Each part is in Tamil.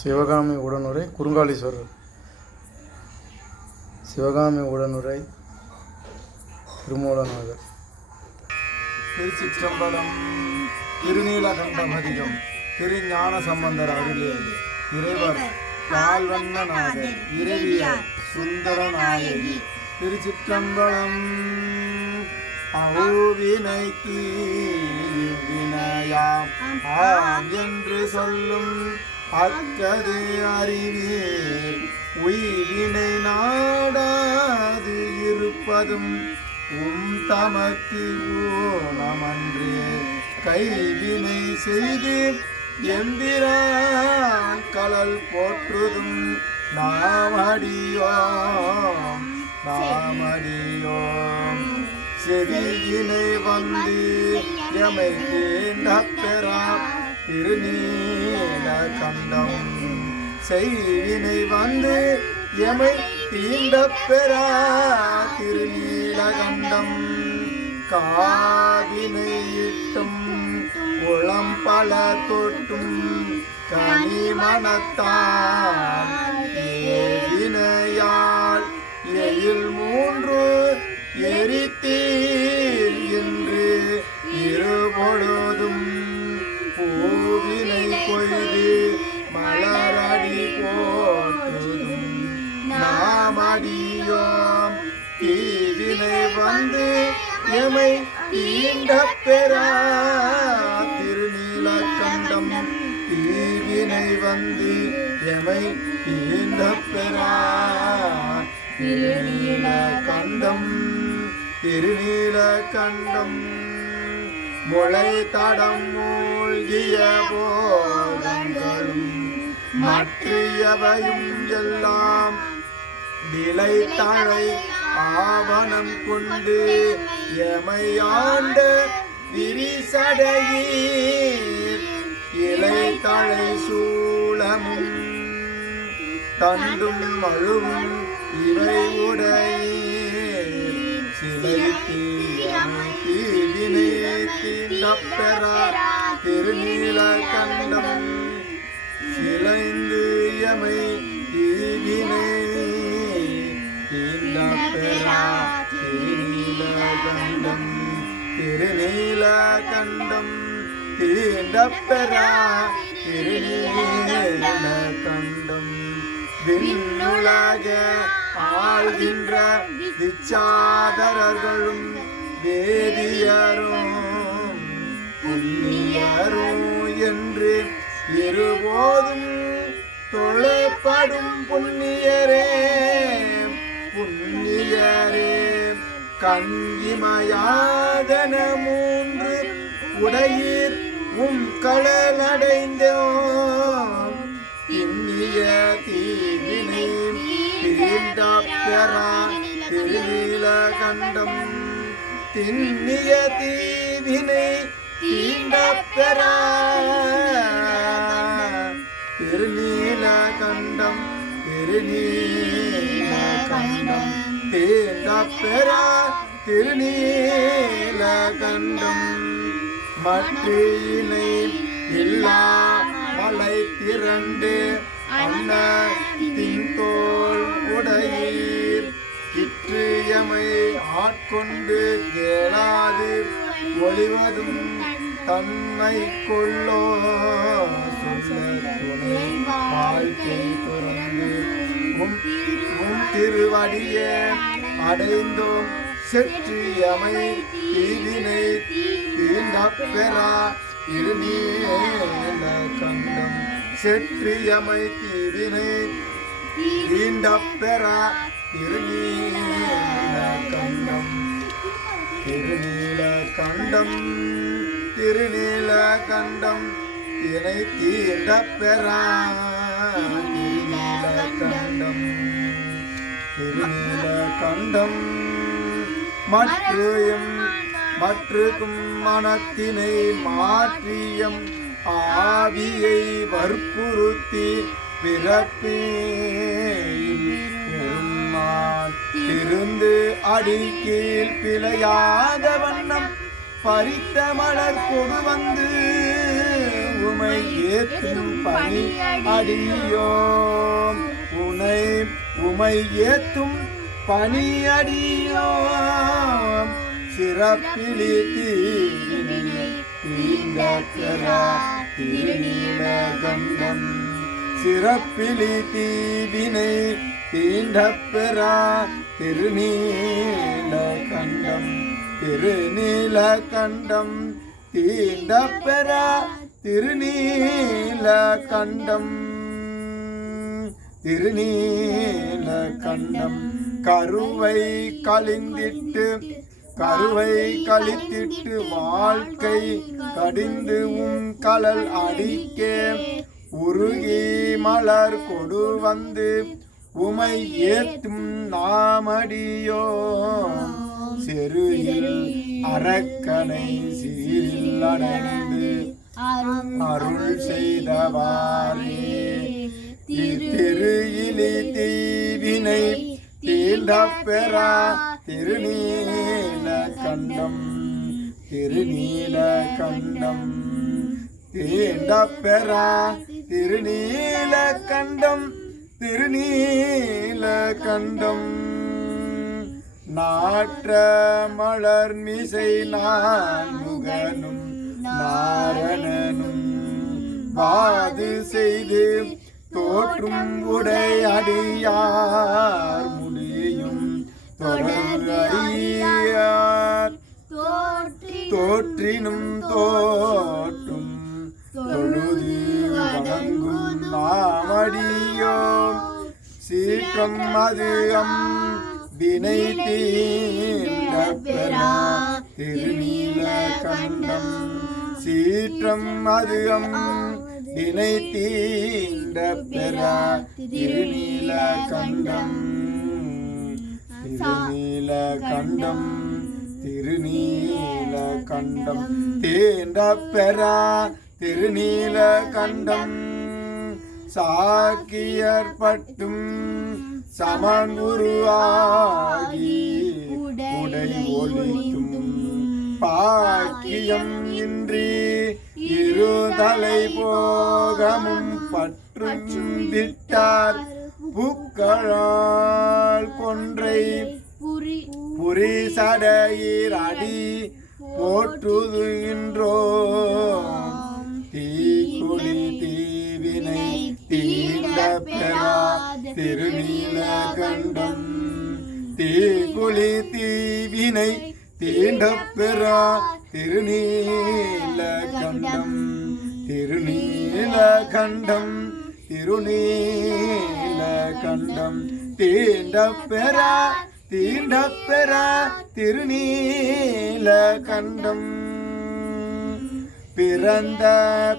சிவகாமி உடனுரை குறுங்காலீஸ்வரர். சிவகாமி உடனுரை திருமூலநாதர். திருச்சிற்றம்பலம் திருநீலகண்டமதிகம் திருஞான சம்பந்தர் அருளியது இறைவர் பால்வண்ணநாதர் இறைவியர் சுந்தரநாயகி. திருச்சிற்றம்பலம் அவுவினைக்கு வினையாம். ஆம் என்று சொல்லும் அக்கது அறிவீர் உயிரினை நாடாது இருப்பதும் உம் தமக்கு ஓணமன்று கைவினை செய்து எந்திரான் கலல் போற்றுதும் நாமடியோம் நாமடியோம். செவியினை வந்து எமை தீண்ட பெறாம் திருநீல கண்டம் செய்வினை வந்து எமை தீண்ட பெறா திருநீல கண்டம். காவினையிட்டும் குளம் பல தொட்டும் கனிமணத்தான் தீவினை வந்து எமை தீண்ட பெறா. திருநீலக்கண்டம் தீவினை வந்து எமை தீண்ட பெறா. திருநீல கண்டம் திருநீல கண்டம் முளை தடம் மூழ்கிய போதங்களும் மற்றியவையும் எல்லாம் நிலை தழை ஆவணம் கொண்டு எமையாண்ட விரிசடையீர். இலை தழை சூளமும் தண்டும் அழுவும் இவை உடையீர் சிலை தீவினை தீண்டப்பெறா திருநீல கண்டம் சிலைந்து எமை தீவினை திருநீல கண்டம் தீண்டப்பெறா திருநீல கண்டம் விண்ணுலக ஆழ்கின்ற விச்சாதரர்களும் வேதியரும் புண்ணியரும் என்று இருபோதும் தொழப்படும் புண்ணியரே புண்ணியரே. கண்கிமயாதன மூன்று உடையீர் உம் கடலடைந்தோம் இன்னிய தீவினை தீண்டா பெறா திருநீல கண்டம் திண்ணிய தீவினை தீண்ட பெறா திருநீல கண்டம் திருநீல கண்டம் தீண்ட திருநீல கண்டம் மற்றினை இல்லா மலை திரண்டு அன்ன தின்தோள் உடையீர். கிற்றியமை ஆட்கொண்டு கேளாது ஒளிவதும் தன்மை கொள்ளோ சொல்ல வாழ்க்கை துறந்து உம் திருவடிய அடைந்தோம். செற்றியமை தீவினை தீண்டப்பெறா. திருநீல கண்டம் செற்றியமை தீவினை தீண்டப்பெறா. திருநீல கண்டம் திருநீல கண்டம் திருநீல கண்டம் தினை தீண்டப்பெறா. திருநீல கண்டம். மற்றும் மற்றுக்கும் மனத்தினை மாற்றியம் ஆவியை வற்புறுத்தி பிறப்பேன் திருந்து அடிக்கீழ் பிழையாத வண்ணம் பறித்த மலர் கொடு வந்து உமை ஏற்றும் பணி அடியோம். உனை உமை ஏத்தும் பணி அடியோம் சிறப்பிலி தீவினை தீண்டக்கரா திருநீல கண்டம் சிறப்பிலி தீவினை தீண்டப்பெறா திருநீல கண்டம் திருநீல கண்டம் தீண்டப்பெறா திருநீல கண்டம் திருநீல கண்டம் கருவை கலிந்திட்டு கருவை கழித்திட்டு வாழ்க்கை கடிந்து உம் கலல் அடிக்கே. உருகி மலர் கொடு வந்து உமை ஏத்தும் நாமடியோ. செருகில் அரக்கனை சீரில் அடைந்து அருள் செய்தவாறே. திரு இலி தீவினை பெறா திருநீல கண்டம் திருநீல கண்டம் தீண்ட பெறா திருநீல கண்டம் திருநீல கண்டம் நாற்ற மலர் மிசை நான் முகனும் நாரணனும். வாது செய்து போற்றும் உடையடியார் முடியும் தொடர் தோற்றினும் தோற்றும் தொழுது வணங்கும் நாமடியோம் சீற்றம் அது அம் வினை தீண்ட பெறா. திருநீல கண்டம் சீற்றம் அது அம் வினை தீண்ட பெறா திருநீல கண்டம் திருநீல கண்டம் திருநீல கண்டம் தீண்ட பெறா திருநீல கண்டம் சாக்கியர் பட்டும் சமன் உருவாகி உடை ஒளிக்கும் பாக்கியம் இன்றி இருதலை போகமும் பற்றும் திட்டார் புக்கழால் கொன்றை புரி சடையீர் அடி போற்றுதுகின்றோ தீக்குடி தீவினை தீண்ட பெறா திருநீல கண்டம் தீக்குழி தீவினை தீண்ட பெறா திருநீல கண்டம். திருநீல கண்டம் திருநீல கண்டம். தீண்ட பெறா தீண்ட பெறா திருநீல கண்டம். பிறந்த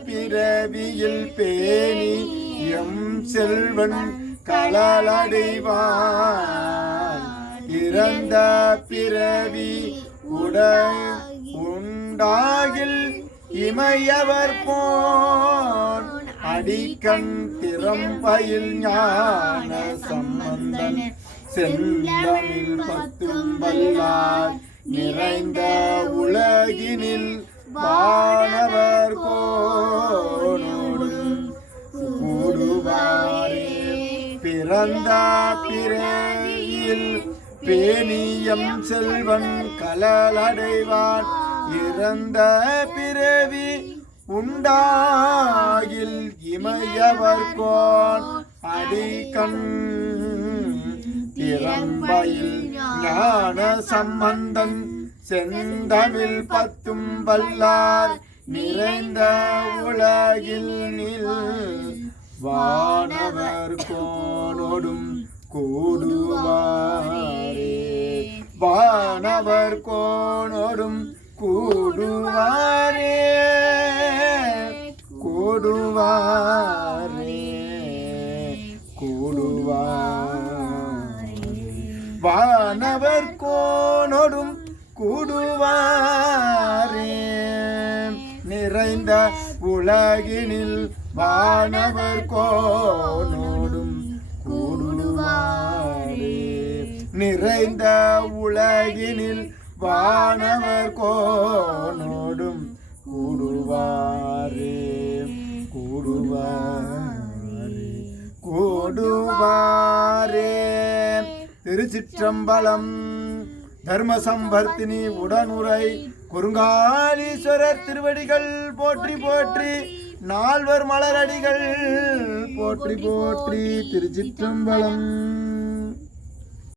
பிறவியில் பேணி எம் செல்வன் களலடைவான் இறந்த பிறவி உண்டாகில் இமையவர் போன். அடிக்கண் திறம்பயில் ஞான சம்பந்தன். செந்தமிழ் பத்தும் வல்லார் நிறைந்த உலகினில் வானவர் கோனோடும் கூடுவாரே. பிறந்த பிறையில் பேணியம் செல்வன் கலலடைவான் இறந்த பிறவி உண்டாகில் இமையவர் கோன் அடிக்கண் திறம்பையில் ஞான சம்பந்தன் செந்தமிழ் பத்தும் வல்லார். நிறைந்த உலகில் நில் வானவர் கோனோடும் கூடுவார். வானவர் கோணோடும் கூடுவாரே. கூடுவாரே. கூடுவார். வானவர் கோணோடும் கூடுவாரே. நிறைந்த உலகினில் வானவர் கோணோ நிறைந்த உலகினில் வானவர் கோனோடும் கூடுவாரே கூடுவாரே கூடுவாரே. திருச்சிற்றம்பலம் தர்ம சம்பர்த்தினி உடனுரை குறுங்காலீஸ்வரர் திருவடிகள் போற்றி போற்றி நால்வர் மலரடிகள் போற்றி போற்றி திருச்சிற்றம்பலம்.